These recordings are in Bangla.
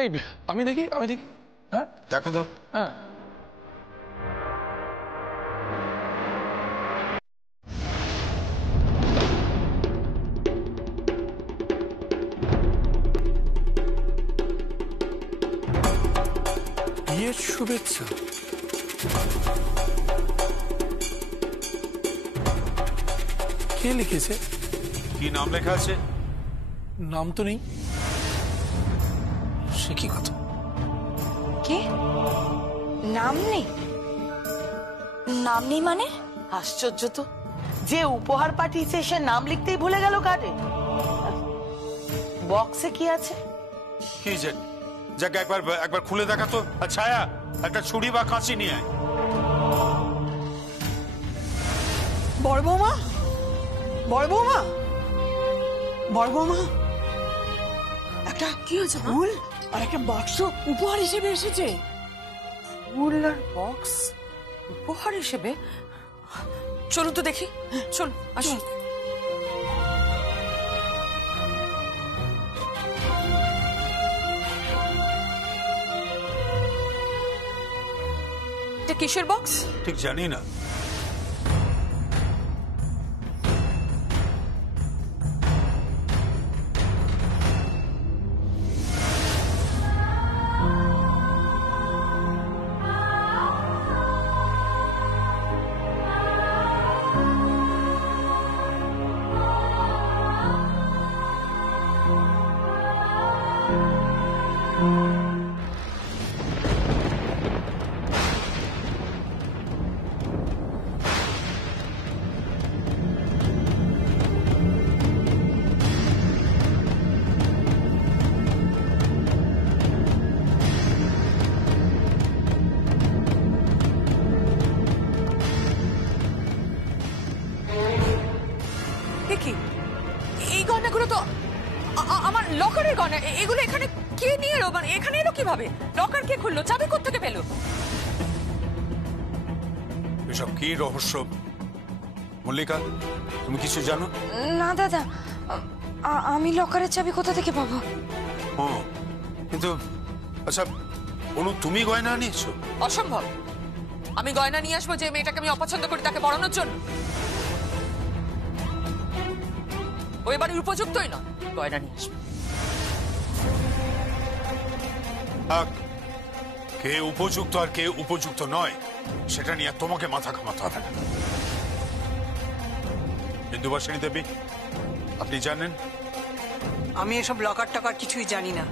এই আমি দেখি হ্যাঁ দেখো তো। হ্যাঁ। বিয়ের শুভেচ্ছা, কে লিখেছে? কি নাম লেখা আছে? নাম তো নেই। সে কি কথা? কে? নাম নেই? নাম নেই মানে? আশ্চর্য তো, যে উপহার পাঠিয়েছে সে নাম লিখতেই ভুলে গেল কার্ডে। বক্সে কি আছে? কি জানি, যাকে একবার একবার খুলে দেখা তো। আর ছায়া, একটা ছুরি বা কাঁচি নিয়ে আয়। বড় বৌমা, বড় বৌমা, বড় বৌমা, একটা কি হয়েছে? ফুল আর একটা বাক্স উপহার হিসেবে এসেছে। ফুল আর বক্স উপহার হিসেবে? চলুন তো দেখি, চল আসুন। এটা কিসের বক্স? ঠিক জানি না। কি এই গয়নাগুলো তো আমার লকারের গয়না। এগুলো এখানে কে নিয়ে এলো? মানে এখানে এলো কিভাবে? লকার কে খুললো? চাবি কোত্থেকে পেলো? এসব কি রহস্য? মল্লিকা, তুমি কিছু জানো? না দাদা, আমি লকারের চাবি কোথা থেকে পাবো? হ্যাঁ, কিন্তু আচ্ছা অনু, তুমি গয়না নিয়েছো? অসম্ভব। আমি গয়না নিয়ে আসবো যে মেয়েটাকে আমি অপছন্দ করি তাকে পড়ানোর জন্য? ওই বাড়ির উপযুক্তই না গয়না নিয়ে আসবো। কে উপযুক্ত আর কে উপযুক্ত নয় সেটা নিয়ে তোমাকে মাথা ঘামাতে হবে না। বিন্দুবাসিনী দেবী, আপনি জানেন? আমি এসব লকার টকার কিছুই জানি না,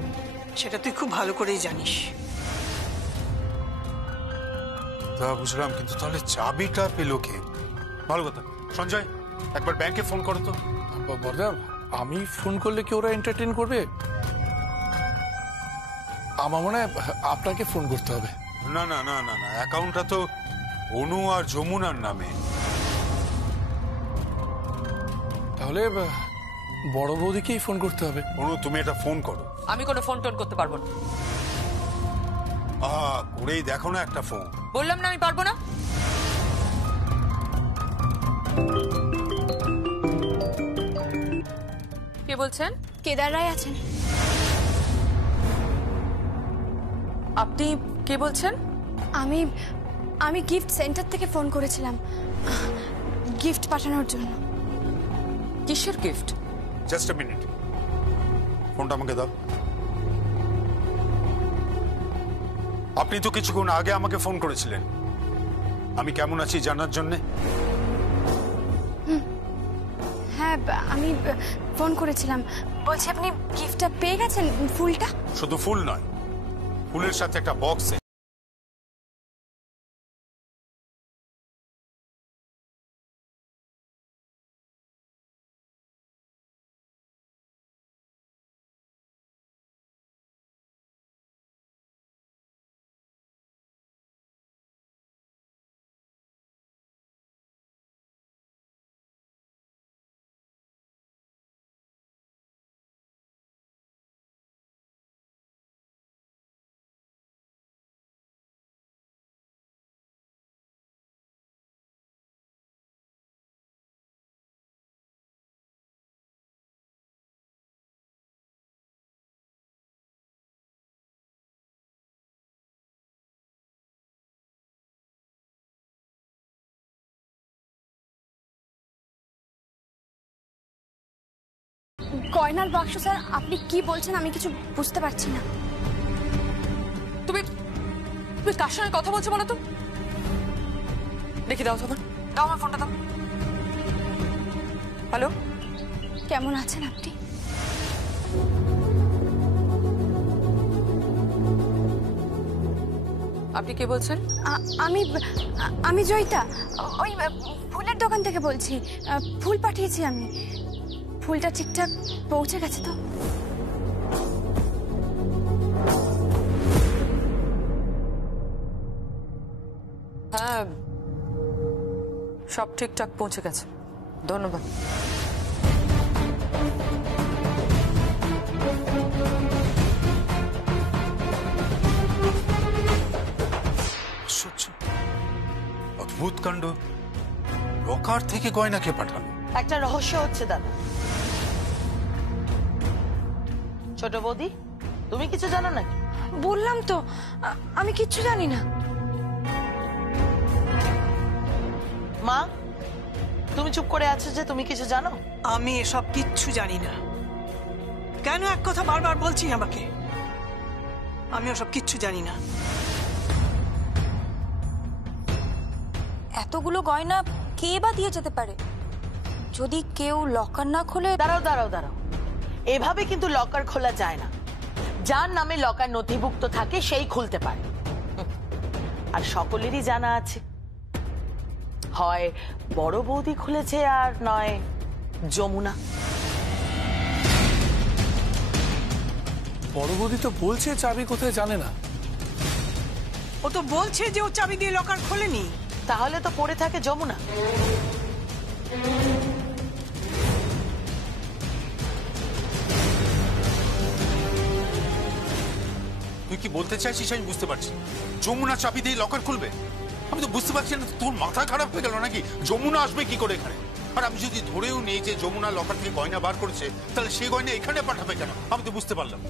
সেটা তুই খুব ভালো করেই জানিস। তা বুঝলাম, কিন্তু তাহলে চাবিটা পেল কে? ভালো কথা। সঞ্জয়, একবার ব্যাংকে ফোন করো তো। বরদা, আমি ফোন করলে কি ওরা এন্টারটেইন করবে? আমার মনে হয় আপনাকে ফোন করতে হবে। না না না না না, অ্যাকাউন্টটা তো অনু আর যমুনার নামে। তাহলে বড় বৌদিকেই ফোন করতে হবে। অনু, তুমি এটা ফোন করো। আমি কোনো ফোন টোন করতে পারবো না। করেই দেখো না একটা ফোন। বললাম না আমি পারবো না। কে বলছেন? কেদার রায় আছেন? আপনি কে বলছেন? আমি আমি গিফট সেন্টার থেকে ফোন করেছিলাম গিফট পাঠানোর জন্য। কিসের গিফট? জাস্ট আ মিনিট, ফোনটা আমাকে দাও। আপনি তো কিছুক্ষণ আগে আমাকে ফোন করেছিলেন আমি কেমন আছি জানার জন্যে। হ্যাঁ, আমি ফোন করেছিলাম। বলছি আপনি গিফটটা পেয়ে গেছেন? ফুলটা? শুধু ফুল নয়, ফুলের সাথে একটা বক্স গয়নার বাক্স স্যার, আপনি কি বলছেন আমি কিছু বুঝতে পারছি না। তুমি তুমি কার সঙ্গে কথা বলছো বলো তো? দেখি দাও তোমার, দাও আমার ফোনটা দাও। হ্যালো, কেমন আছেন আপনি? আপনি কে বলছেন? আমি আমি জয়িতা, ওই ফুলের দোকান থেকে বলছি। ফুল পাঠিয়েছি আমি। ফুলটা ঠিকঠাক পৌঁছে গেছে তো? হ্যাঁ, সব ঠিকঠাক পৌঁছে গেছে, ধন্যবাদ। আশ্চর্য, অদ্ভুত কাণ্ড। লকার থেকে গয়নাকে পাঠালো। একটা রহস্য হচ্ছে দাদা। ছোট বৌদি, তুমি কিছু জানো নাকি? বললাম তো আমি কিচ্ছু জানি না। মা, তুমি চুপ করে আছো যে, তুমি কিছু জানো? আমি এসব কিচ্ছু জানি না। কেন এক কথা বারবার বলছি আমাকে? আমি ওসব কিচ্ছু জানি না। এতগুলো গয়না কে বা দিয়ে যেতে পারে? যদি কেউ লকার না খোলে। দাঁড়াও দাঁড়াও দাঁড়াও, এভাবে কিন্তু লকার খোলা যায় না। যার নামে লকার নথিভুক্ত থাকে সেই খুলতে পারে। আর সকলেরই জানা আছে, হয় বড় বৌদি খুলেছে আর নয় যমুনা। বড় বৌদি তো বলছে চাবি কোথায় জানে না। ও তো বলছে যে ও চাবি দিয়ে লকার খোলেনি। তাহলে তো পড়ে থাকে যমুনা। তুই কি বলতে চাইছিস আমি বুঝতে পারছি। যমুনা চাবি দিয়ে লকার খুলবে? আমি তো বুঝতে পারছি না, তোর মাথা খারাপ হয়ে গেল নাকি? যমুনা আসবে কি করে এখানে? আর আমি যদি ধরেও নেই যে যমুনা লকার থেকে গয়না বার করেছে, তাহলে সেই গয়না এখানে পাঠাবে কেন? আমি তো বুঝতে পারলাম।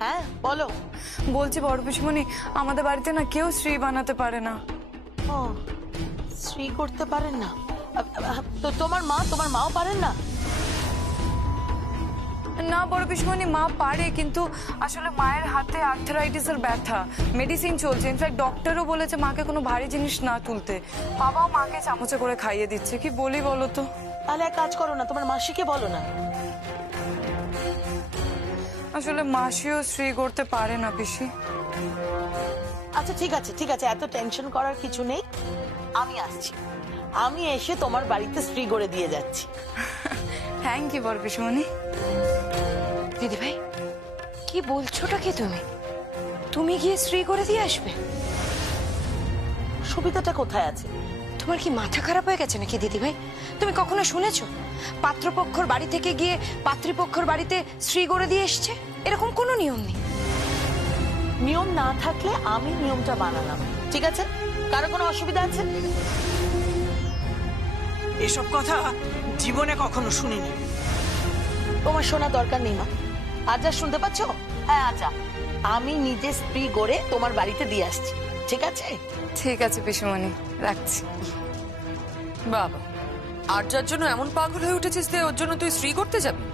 হ্যাঁ বলো। বলছি বড় পিসমণি, আমাদের বাড়িতে না কেউ শ্রী বানাতে পারে না। ও, শ্রী করতে পারেন না? তো তোমার মাও পারেন না? না বড় পিসমণি, মা পারে, কিন্তু আসলে মায়ের হাতে আর্থারাইটিসের ব্যথা, মেডিসিন চলছে। ইনফ্যাক্ট ডক্টরও বলেছে মাকে কোনো ভারী জিনিস না তুলতে। বাবাও মাকে চামচে করে খাইয়ে দিচ্ছে। কি বলি বলো তো? তাহলে এক কাজ করো না, তোমার মাসিকে বলো না। আসলে মাসিও শ্রী করতে পারে না পিসি। আচ্ছা ঠিক আছে ঠিক আছে, এত টেনশন করার কিছু নেই। আমি আসছি, আমি এসে তোমার বাড়িতে শ্রী করে দিয়ে যাচ্ছি। থ্যাংক ইউ বড় পিসমণি। দিদি ভাই, কি বলছোটা কি তুমি? তুমি গিয়ে শ্রী করে দিয়ে আসবে? সুবিধাটা কোথায় আছে? তোমার কি মাথা খারাপ হয়ে গেছে নাকি দিদি ভাই? তুমি কখনো শুনেছো পাত্রপক্ষর বাড়ি থেকে গিয়ে পাত্রীপক্ষর বাড়িতে শ্রী করে দিয়ে এসছে? এরকম কোনো নিয়ম নেই। নিয়ম না থাকলে আমি নিয়মটা বানালাম, ঠিক আছে? কারো কোনো অসুবিধা আছে? এসব কথা জীবনে কখনো শুনিনি। তোমার শোনা দরকার নেই মা। আজা শুনতে পাচ্ছ? হ্যাঁ আজা, আমি নিজে স্ত্রী গড়ে তোমার বাড়িতে দিয়ে আসছি, ঠিক আছে? ঠিক আছে পিসমণি, রাখছি। বাবা, আর যার জন্য এমন পাগল হয়ে উঠেছিস যে ওর জন্য তুই শ্রী করতে যাবি?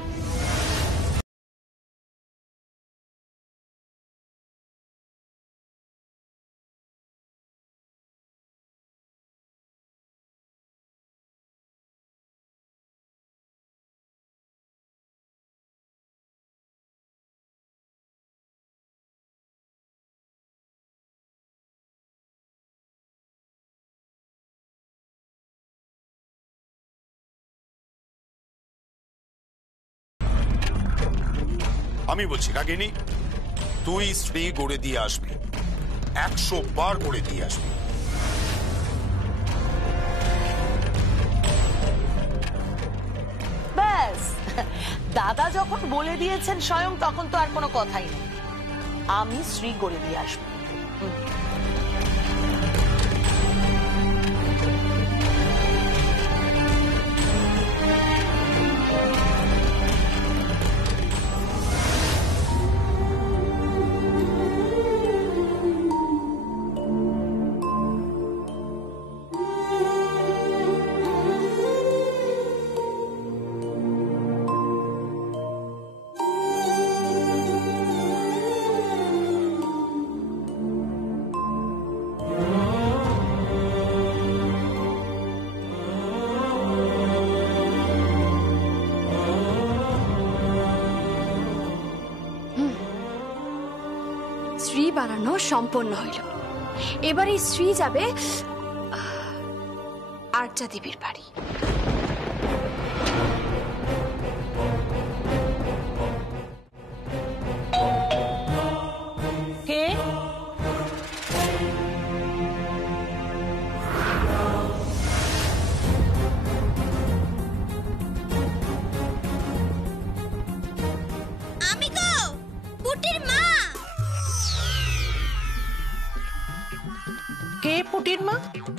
আমি বলছি রাগিনী, তুই স্ত্রী গড়ে দিয়ে আসবি, 100 বার করে দিয়ে আসবি। ব্যাস, দাদা যখন বলে দিয়েছেন স্বয়ং, তখন তো আর কোনো কথাই নেই। আমি শ্রী গড়ে দিয়ে আসবো। সম্পন্ন হইল। এবার এই শ্রী যাবে আর্চা দেবীর বাড়ি। কে? আমি গো পুটির মা। কে পুটির মা?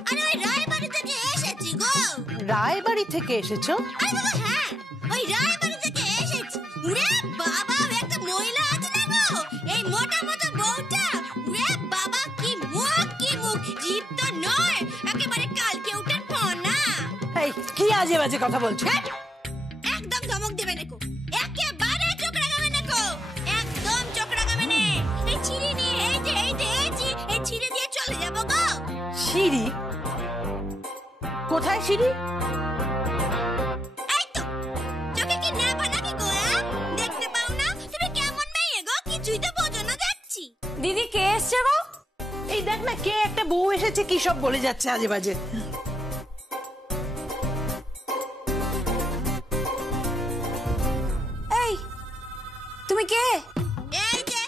আরে ওই রায়বাড়ি থেকে এসেছি গো। রায়বাড়ি থেকে এসেছো? আরে বাবা হ্যাঁ, ওই রায়বাড়ি থেকে এসেছি। উরে বাবা, একটা মহিলা আছে না গো, এই মোটা মোটা বউটা। উরে বাবা, কি মুখ কি মুখ, জিভ তো নয়, একেবারে কালকে উঠে ফোনা। এই কি আজে বাজে কথা বলছো? একদম ধমক দেবে না গো, একেবারে চোখ রাগাবে না গো, একদম চোখ রাগাবে না। এই ছিঁড়ি নিয়ে এই যে এই ছিঁড়ি দিয়ে চলে যাবো গো। সিঁড়ি? কোথায় সিঁড়ি? এই তো, চোখে কি নেবা নাকি গো? দেখতে পাও না? তুমি কেমন মেয়ে গো, কিছুই তো বোঝো না দেখছি। দিদি কে এসছে গো? এই দেখ না, কে একটা বউ এসেছে, কি সব বলে যাচ্ছে আজে বাজে। এই তুমি কে? এই যে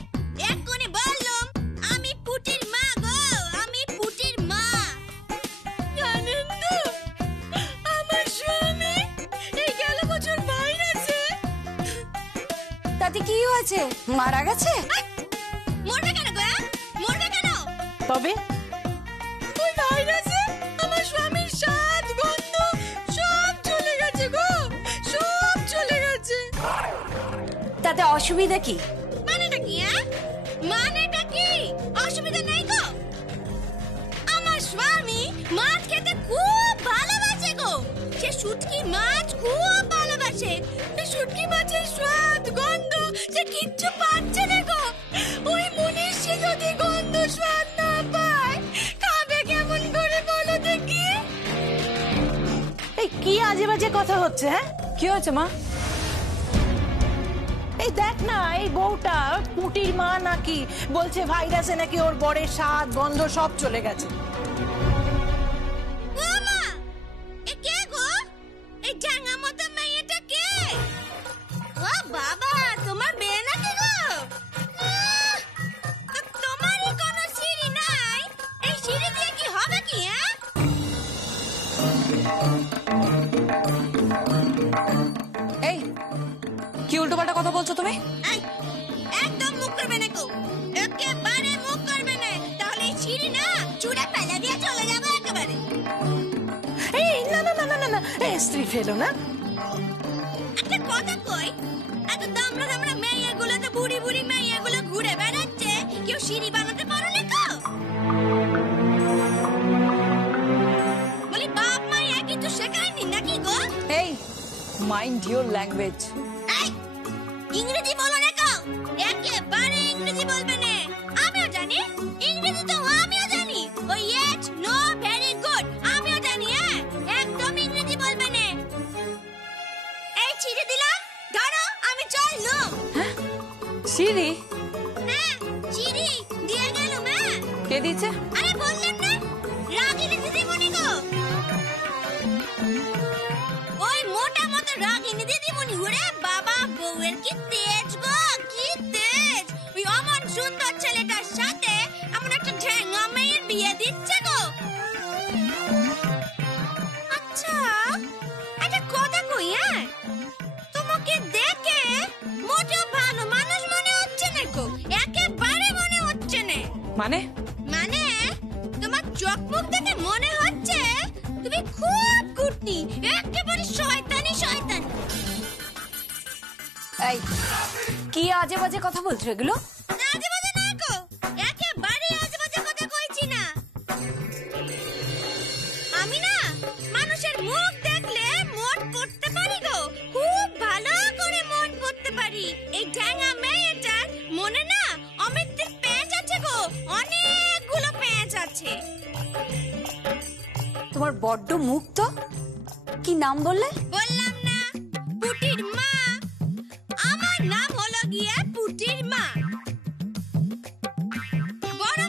এক্ষুনি বললাম, আমি পুটির মা গো, আমি পুটির মা। জানেন তো, আমার স্বামী এই গেল বছর মাইরেছে। তাতে কি হয়েছে? মারা গেছে? মরবে কেন গো? মরবে কেন? তবে ওই ভাইরাসে আমার স্বামীর স্বাদ গন্ধ সব চলে গেছে গো, সব চলে গেছে। তাতে অসুবিধা কি? মানেটা কি? মানেটা কি? অসুবিধা নেই গো। আমার স্বামী মাছ খেতে খুব ভালোবাসে গো, সে শুটকি মাছ খুব ভালোবাসে। শুটকি মাছের স্বাদ গন্ধ সে কিচ্ছু পাচ্ছে না গো। ওই মনীষী যদি গন্ধ স্বাদ না পায়, খাবে কেমন করে বলো দেখি? এই কি আজে বাজে কথা হচ্ছে? হ্যাঁ, কি হয়েছে মা? এই দেখ না, এই বউটা পুটির মা নাকি বলছে ভাইরাসে নাকি ওর বরের স্বাদ গন্ধ সব চলে গেছে। ও মা, এ কে গো? এই জাঙ্গা মতো মেয়েটা কে? ও বাবা, তোমার মেয়ে নাকি গো? তোমারই কোনো সিঁড়ি নাই, এই সিঁড়ি দিয়ে কি হবে কি? এই কি উল্টোপাল্টা কথা বলছো তুমি? একদম মুখ করবে না গো, একেবারে মুখ করবে না, তাহলে এই সিঁড়ি না চূড়া ফেলা দিয়ে চলে যাবো একেবারে। এই না না না না না, এই স্ত্রী ফেলো না। একটা কথা কই, এত দামড়া দামড়া মেয়েগুলো তো বুড়ি বুড়ি মেয়েগুলো ঘুরে বেড়াচ্ছে, কেউ সিঁড়ি বানাতে পারো না গো? বলি বাপ মা কিছু শেখায়নি নাকি গো? এই মাইন্ড ইওর ল্যাঙ্গুয়েজ। এই ইংরেজি বলো না গো, একেবারে ইংরেজি বলবে না। আমিও জানি ইংরেজি, তো আমিও জানি। ওই ইয়েস নো ভেরি গুড আমিও জানি। একদম ইংরেজি বলবে না। এই ছিঁড়ে দিলাম, ধরো আমি চললুম। সিঁড়ি? হ্যাঁ, চিড়ি দিয়ে গেলুম। কে দিচ্ছে? আরে বললেন না, রাগিনী দিদিমণি গো। ওই মোটা মতো রাগিনী দিদিমণি। ওরে বাবা, বউয়ের কি তেজ গো, কি তেজ! ওই অমন সুন্দর ছেলেটার সাথে এমন একটা ঢেঙ্গা মেয়ের বিয়ে দিচ্ছে গো। আচ্ছা, একটা কথা কই, তোমাকে দেখে মোটেও ভালো মানুষ মনে হচ্ছে না গো, একেবারে মনে হচ্ছে না। মানে? মানে তোমার চোখ মুখ দেখে মনে হচ্ছে তুমি খুব কুটনি, একেবারে শয়তানি শয়তানি। এই কি আজে বাজে কথা বলছো এগুলো? আজে বাজে না গো, একেবারে আজে বাজে কথা কইছি না। আমি না মানুষের মুখ দেখলে মন পড়তে পারি গো, খুব ভালো করে মন পড়তে পারি। এই ঢ্যাঙা মেয়েটার মনে না অমৃতের পেঁচ আছে গো, অনেকগুলো পেঁচ আছে। তোমার বড্ড মুখ তো। কি নাম বললে? বললাম না, পুটির মা। আমার নাম হলো গিয়ে পুটির মা। বড়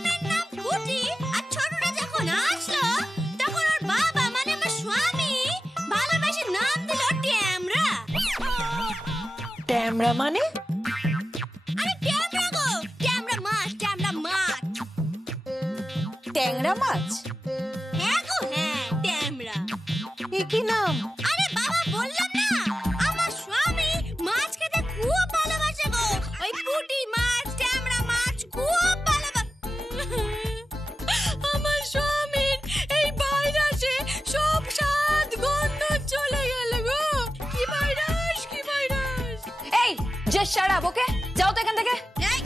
ট্যামরা মানে? আরে ট্যামরা গো, ট্যামরা মাছ, ট্যামরা মাছ। ট্যাংরা মাছ? হ্যাঁ গো হ্যাঁ, ট্যামরা। এ কি নাম? আরে বাবা বললাম না, আমার স্বামী মাছ খেতে খুব ভালোবাসে গো। ওই পুঁটি মাছ, ট্যামরা মাছ খুব ভালোবাসে। আমার স্বামীর এই ভাইরাসে সব স্বাদ গন্ধ চলে গেল গো। কি ভাইরাস, কি ভাইরাস। এই জাস্ট শাট আপ, ওকে? যাও তো এখান থেকে। এই,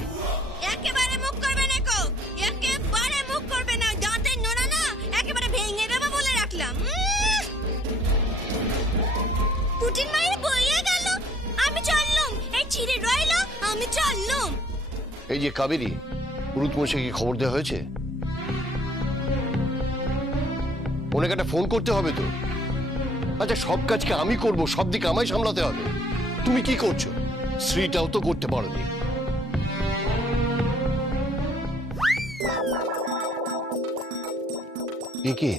একেবারে মুখ করবে না গো, একেবারে মুখ করবে না। দাঁতের নোনা না একেবারে ভেঙে দেবো বলে রাখলাম। পুটিন মায়ের বইয়ে গেল, আমি চললুম। এই ছিঁড়ে রইল, আমি চললুম। এই যে কাবেরী, পুরুত মশাইকে খবর দেওয়া হয়েছে? ওনাকে একটা ফোন করতে হবে তো। আচ্ছা, সব কাজকে আমি করব, সব দিকে আমায় সামলাতে হবে। তুমি কি করছো? স্ত্রীটাও তো করতে পারোনি। কি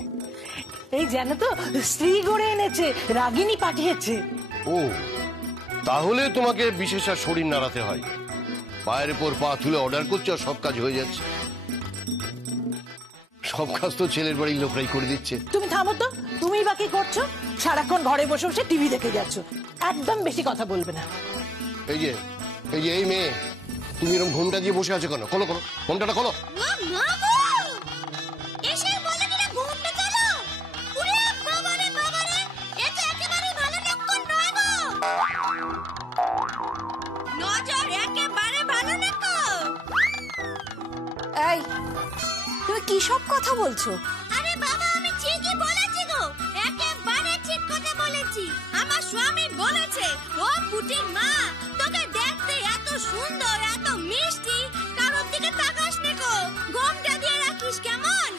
এই জানো তো, স্ত্রী গড়ে এনেছে, রাগিনী পাঠিয়েছে। ও, তাহলে তোমাকে বিশেষ আর শরীর নাড়াতে হয়। পায়ের উপর পা তুলে অর্ডার করছো আর সব কাজ হয়ে যাচ্ছে। সব কাজ তো ছেলের বাড়ির লোকরাই করে দিচ্ছে। তুমি থামো তো, তুমি বা কি করছো? সারাক্ষণ ঘরে বসে বসে টিভি দেখে যাচ্ছ। একদম বেশি কথা বলবে না। এই মেয়ে, তুমি এরকম ঘোমটা দিয়ে বসে আছো কেন? খোলো খোলো, ঘোমটাটা খোলো। ও মা গো, এসে বলে দিলে ঘুমটা চলো। ওরে বাবা রে বাবা রে, এ তো একেবারে ভালো লক্ষণ নয় গো। নজর একেবারে ভালো লক্ষণ। এই তুমি কি সব কথা বলছো? আরে বাবা, আমি ঠিকই বলেছি গো, একেবারে ঠিক কথা বলেছি। আমার স্বামী বলেছে, ও পুটির মা, তোকে দেখতে এত সুন্দর, এত মিষ্টি, কারোর দিকে তাকাস না গো। ঘোমটা দিয়ে রাখিস কেমন?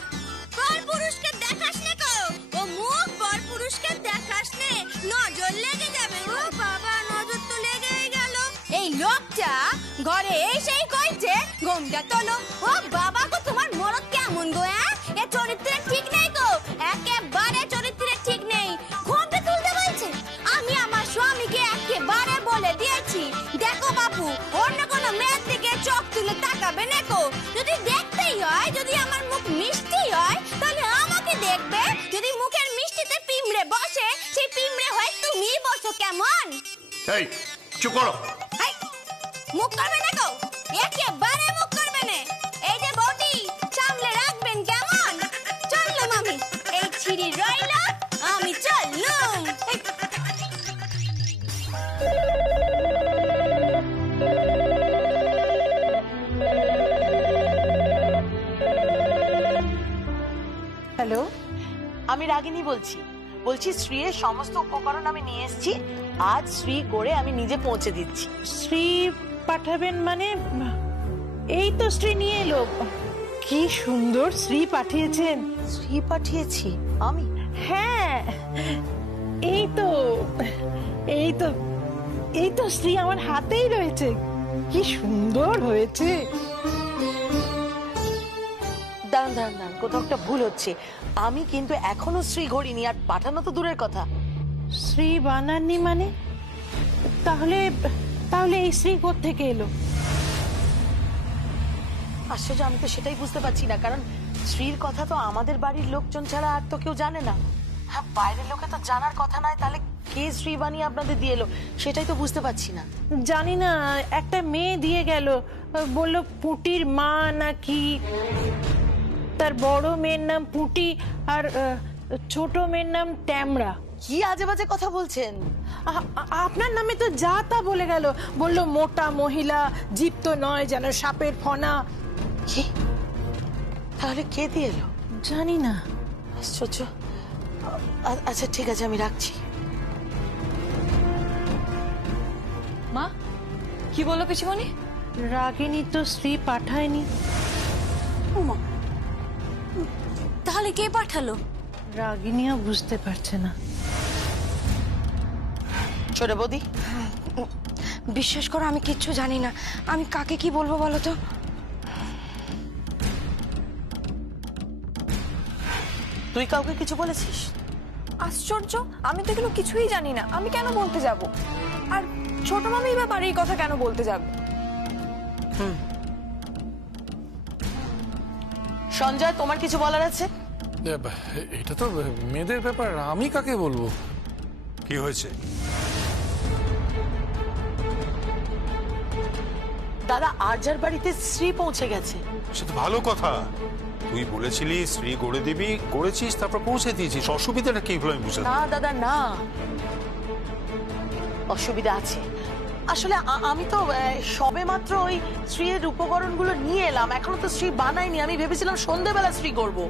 পরপুরুষকে দেখাস না গো। ও মুখ পরপুরুষকে দেখাস নে, নজর লেগে যাবে। ও বাবা, নজর তো লেগেই গেল। এই লোকটা ঘরে এসেই কইছে ঘোমটা তোলো। ও বাবা গো, তোমার মরদ কেমন গো? এ চরিত্রে ঠিক নেই গো, একেবারে চরিত্রে ঠিক নেই। ঘোমটা তুলতে বলছে। আমি আমার স্বামীকে একেবারে বলে দিয়েছি, দেখো বাপু, অন্য কোনো মেয়ের দিকে চোখ তুলে তাকাবে না গো। যদি দেখতেই হয়, যদি আমার মুখ মিষ্টি হয়, তাহলে আমাকে দেখবে। যদি মুখের মিষ্টিতে পিমড়ে বসে, সেই পিমড়ে হয় তুমি বসো কেমন? এই চুপ করো। এই, মুখ করবে না গো, একেবারে মুখ করবে না। এই যে বৌদি, সামলে রাখবেন কেমন? চললুম আমি, এই ছিঁড়ি রইল, আমি চললুম। হ্যালো, আমি রাগিনী বলছি। শ্রীয়ের সমস্ত উপকরণ আমি নিয়ে এসেছি। আজ শ্রী গড়ে আমি নিজে পৌঁছে দিচ্ছি। শ্রী পাঠাবেন মানে? এই তো শ্রী নিয়ে এলো। কি সুন্দর শ্রী পাঠিয়েছেন। শ্রী পাঠিয়েছি আমি? হ্যাঁ, এই তো এই তো এই তো শ্রী আমার হাতেই রয়েছে। কি সুন্দর হয়েছে। দাঁড়ান দাঁড়ান দাঁড়ান, কোথাও একটা ভুল হচ্ছে। আমি কিন্তু এখনো শ্রী গড়িনি, আর পাঠানো তো দূরের কথা। শ্রী বানাননি মানে? তাহলে তাহলে এই শ্রী কোত্থেকে এলো? আশ্চর্য, আমি তো সেটাই বুঝতে পারছি না। কারণ শ্রীর কথা তো আমাদের বাড়ির লোকজন ছাড়া আর তো কেউ জানে না। হ্যাঁ, বাইরের লোকে তো জানার কথা নয়। তাহলে কে শ্রী বানিয়ে আপনাদের দিয়ে এলো, সেটাই তো বুঝতে পারছি না। জানি না, একটা মেয়ে দিয়ে গেল, বললো পুটির মা নাকি। তার বড় মেয়ের নাম পুটি আর ছোট মেয়ের নাম ট্যামরা। কি আজে বাজে কথা বলছেন? আপনার নামে তো যা তা বলে গেল। বললো মোটা মহিলা, জীব তো নয় যেন সাপের ফনা। কি? তাহলে কে দিয়ে এলো? জানি না। আশ্চর্য। আচ্ছা ঠিক আছে, আমি রাখছি। মা, কি বললো পিসিমণি? রাগিনী তো শ্রী পাঠায়নি। তাহলে কে পাঠালো? রাগিনীও বুঝতে পারছে না। ছোট বৌদি, বিশ্বাস করো, আমি কিচ্ছু জানি না। আমি কাকে কি বলবো বলো তো? তুই কাউকে কিছু বলেছিস? আশ্চর্য, আমি তো এগুলো কিছুই জানি না। আমি কেন বলতে যাব? আর ছোট মামি বা বাড়ির কথা কেন বলতে যাবে? সঞ্জয়, তোমার কিছু বলার আছে? এটা তো মেয়েদের ব্যাপার, আমি কাকে বলবো? কি হয়েছে? দাদা, আর্যার বাড়িতে শ্রী পৌঁছে গেছে। সে তো ভালো কথা। তুই বলেছিলি শ্রী গড়ে দিবি, করেছিস, তারপর পৌঁছে দিয়েছিস। অসুবিধাটা কি হলো আমি বুঝতে না দাদা না, অসুবিধা আছে। আসলে আমি তো সবে মাত্র ওই শ্রীর উপকরণগুলো নিয়ে এলাম, এখনো তো শ্রী বানাইনি। আমি ভেবেছিলাম সন্ধ্যেবেলা শ্রী করবো।